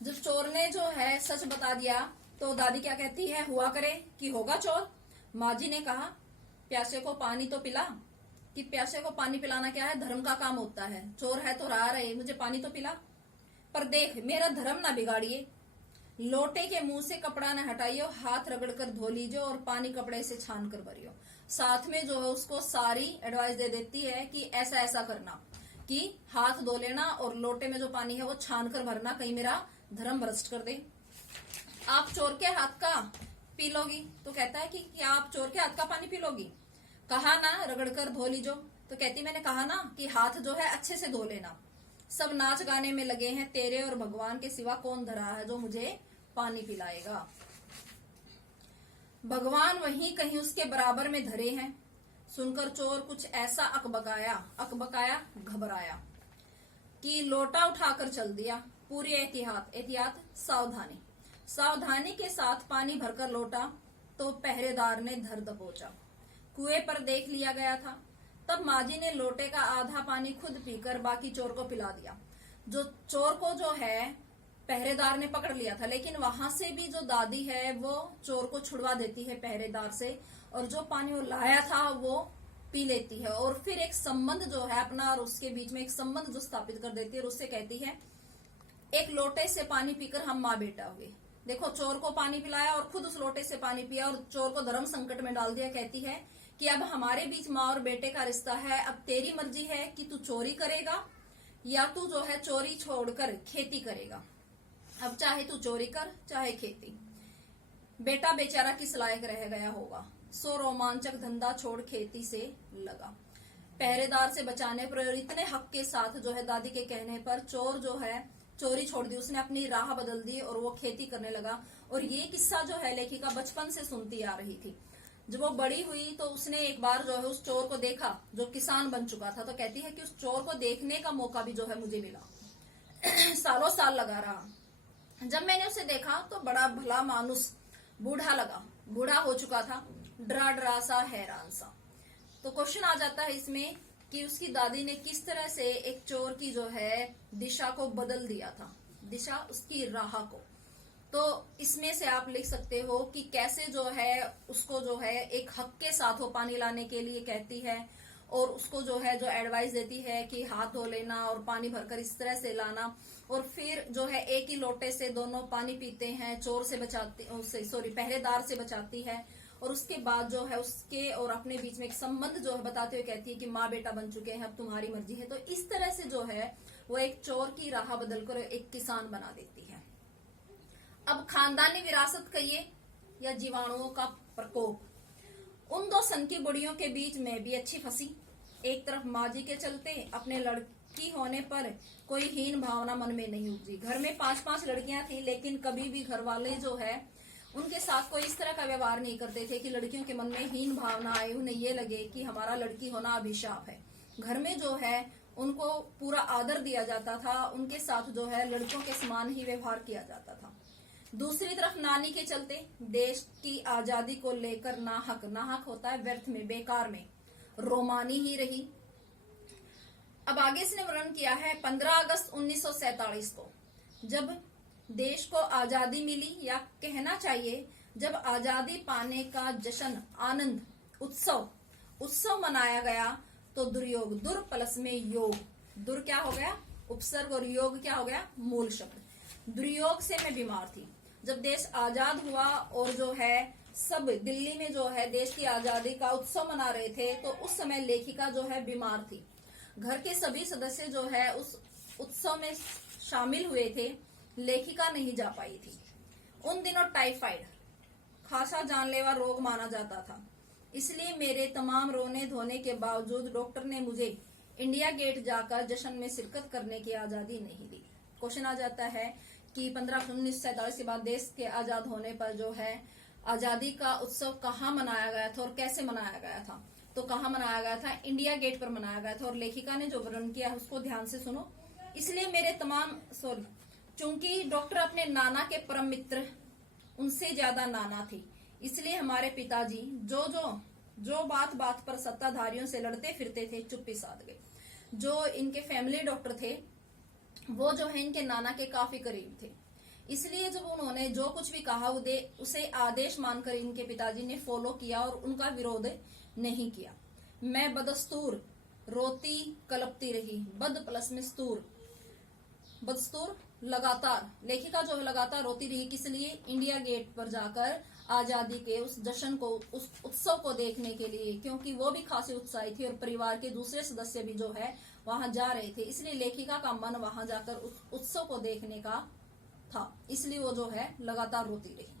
जब चोर ने जो है सच बता दिया तो दादी क्या कहती है, हुआ करे कि होगा चोर। माँ जी ने कहा, प्यासे को पानी तो पिला। कि प्यासे को पानी पिलाना क्या है, धर्म का काम होता है। चोर है तो रहा रहे, मुझे पानी तो पिला। पर देख, मेरा धर्म ना बिगाड़िए। लोटे के मुंह से कपड़ा न हटाइयो, हाथ रगड़ कर धो लीजिए और पानी कपड़े से छान कर भरियो। साथ में जो है उसको सारी एडवाइस दे देती है कि ऐसा ऐसा करना, कि हाथ धो लेना और लोटे में जो पानी है वो छान कर भरना, कहीं मेरा धर्म भ्रष्ट कर दे। आप चोर के हाथ का पी लोगी? तो कहता है कि क्या आप चोर के हाथ का पानी पी लोगी? कहा ना रगड़ कर धो लीजो। तो कहती, मैंने कहा ना कि हाथ जो है अच्छे से धो लेना। सब नाच गाने में लगे हैं, तेरे और भगवान के सिवा कौन धरा है जो मुझे पानी पिलाएगा। भगवान वहीं कहीं उसके बराबर में धरे हैं। सुनकर चोर कुछ ऐसा अकबकाया घबराया कि लोटा उठाकर चल दिया। पूरी एहतियात सावधानी के साथ पानी भरकर लौटा तो पहरेदार ने धर दबोचा। कुएं पर देख लिया गया था। तब माजी ने लोटे का आधा पानी खुद पीकर बाकी चोर को पिला दिया। जो चोर को जो है पहरेदार ने पकड़ लिया था, लेकिन वहां से भी जो दादी है वो चोर को छुड़वा देती है पहरेदार से, और जो पानी वो लाया था वो पी लेती है। और फिर एक संबंध जो है अपना और उसके बीच में एक संबंध जो स्थापित कर देती है और उससे कहती है, एक लोटे से पानी पीकर हम माँ बेटा हुए। देखो, चोर को पानी पिलाया और खुद उस लोटे से पानी पिया और चोर को धर्म संकट में डाल दिया। कहती है कि अब हमारे बीच माँ और बेटे का रिश्ता है, अब तेरी मर्जी है कि तू चोरी करेगा या तू जो है चोरी छोड़कर खेती करेगा। अब चाहे तू चोरी कर चाहे खेती। बेटा बेचारा किस लायक रह गया होगा, सो रोमांचक धंधा छोड़ खेती से लगा। पहरेदार से बचाने पर इतने हक के साथ जो है दादी के कहने पर चोर जो है चोरी छोड़ दी, उसने अपनी राह बदल दी और वो खेती करने लगा। और ये किस्सा जो है लेखिका बचपन से सुनती आ रही थी। जब वो बड़ी हुई तो उसने एक बार जो है उस चोर को देखा जो किसान बन चुका था। तो कहती है कि उस चोर को देखने का मौका भी जो है मुझे मिला। सालों साल लगा रहा। जब मैंने उसे देखा तो बड़ा भला मानुस बूढ़ा लगा, बूढ़ा हो चुका था, डरा सा, हैरान सा। तो क्वेश्चन आ जाता है इसमें कि उसकी दादी ने किस तरह से एक चोर की जो है दिशा को बदल दिया था, दिशा उसकी राह को। तो इसमें से आप लिख सकते हो कि कैसे जो है उसको जो है एक हक के साथ वो पानी लाने के लिए कहती है और उसको जो है जो एडवाइस देती है कि हाथ धो लेना और पानी भरकर इस तरह से लाना। और फिर जो है एक ही लोटे से दोनों पानी पीते हैं, चोर से बचाती, पहरेदार से बचाती है। और उसके बाद जो है उसके और अपने बीच में एक संबंध जो है बताते हुए कहती है कि माँ बेटा बन चुके हैं, अब तुम्हारी मर्जी है। तो इस तरह से जो है वो एक चोर की राह बदलकर एक किसान बना देती है। अब खानदानी विरासत कहिए या जीवाणुओं का प्रकोप, उन दो सनकी बुढ़ियों के बीच में भी अच्छी फंसी। एक तरफ माँ जी के चलते अपने लड़की होने पर कोई हीन भावना मन में नहीं उपजी। घर में 5-5 लड़कियां थी, लेकिन कभी भी घर वाले जो है उनके साथ कोई इस तरह का व्यवहार नहीं करते थे कि लड़कियों के मन में हीन भावना आए, उन्हें ये लगे कि हमारा लड़की होना अभिशाप है। घर में जो है उनको पूरा आदर दिया जाता था, उनके साथ जो है लड़कों के समान ही व्यवहार किया जाता था। दूसरी तरफ नानी के चलते देश की आजादी को लेकर नाहक होता है व्यर्थ में, बेकार में रोमानी ही रही। अब आगे इसने वर्णन किया है 15 अगस्त 1947 को, जब देश को आजादी मिली, या कहना चाहिए जब आजादी पाने का जश्न, आनंद, उत्सव मनाया गया, तो दुर्योग, दुर प्लस में योग, दुर क्या हो गया उपसर्ग और योग क्या हो गया मूल शब्द। दुर्योग से मैं बीमार थी। जब देश आजाद हुआ और जो है सब दिल्ली में जो है देश की आजादी का उत्सव मना रहे थे, तो उस समय लेखिका जो है बीमार थी। घर के सभी सदस्य जो है उस उत्सव में शामिल हुए थे, लेखिका नहीं जा पाई थी। उन दिनों टाइफाइड खासा जानलेवा रोग माना जाता था, इसलिए मेरे तमाम रोने धोने के बावजूद डॉक्टर ने मुझे इंडिया गेट जाकर जश्न में शिरकत करने की आजादी नहीं दी। क्वेश्चन आ जाता है कि 1947 के बाद देश के आजाद होने पर जो है आजादी का उत्सव कहाँ मनाया गया था और कैसे मनाया गया था। तो कहाँ मनाया गया था, इंडिया गेट पर मनाया गया था। और लेखिका ने जो वर्णन किया है उसको ध्यान से सुनो। इसलिए मेरे चूंकि डॉक्टर अपने नाना के परम मित्र, उनसे ज्यादा नाना थी, इसलिए हमारे पिताजी जो बात पर सत्ताधारियों से लड़ते फिरते थे, चुप्पी साध गए। जो इनके फैमिली डॉक्टर थे वो जो है इनके नाना के काफी करीब थे। इसलिए जब उन्होंने जो कुछ भी कहा उसे आदेश मानकर इनके पिताजी ने फॉलो किया और उनका विरोध नहीं किया। मैं बदस्तूर रोती कलपती रही, बद प्लस में स्तूर, बदस्तूर लगातार, लेखिका जो है लगातार रोती रही। किस लिए? इंडिया गेट पर जाकर आजादी के उस जश्न को, उस उत्सव को देखने के लिए, क्योंकि वो भी खासी उत्साहित थी और परिवार के दूसरे सदस्य भी जो है वहां जा रहे थे। इसलिए लेखिका का मन वहां जाकर उस उत्सव को देखने का था, इसलिए वो जो है लगातार रोती रही।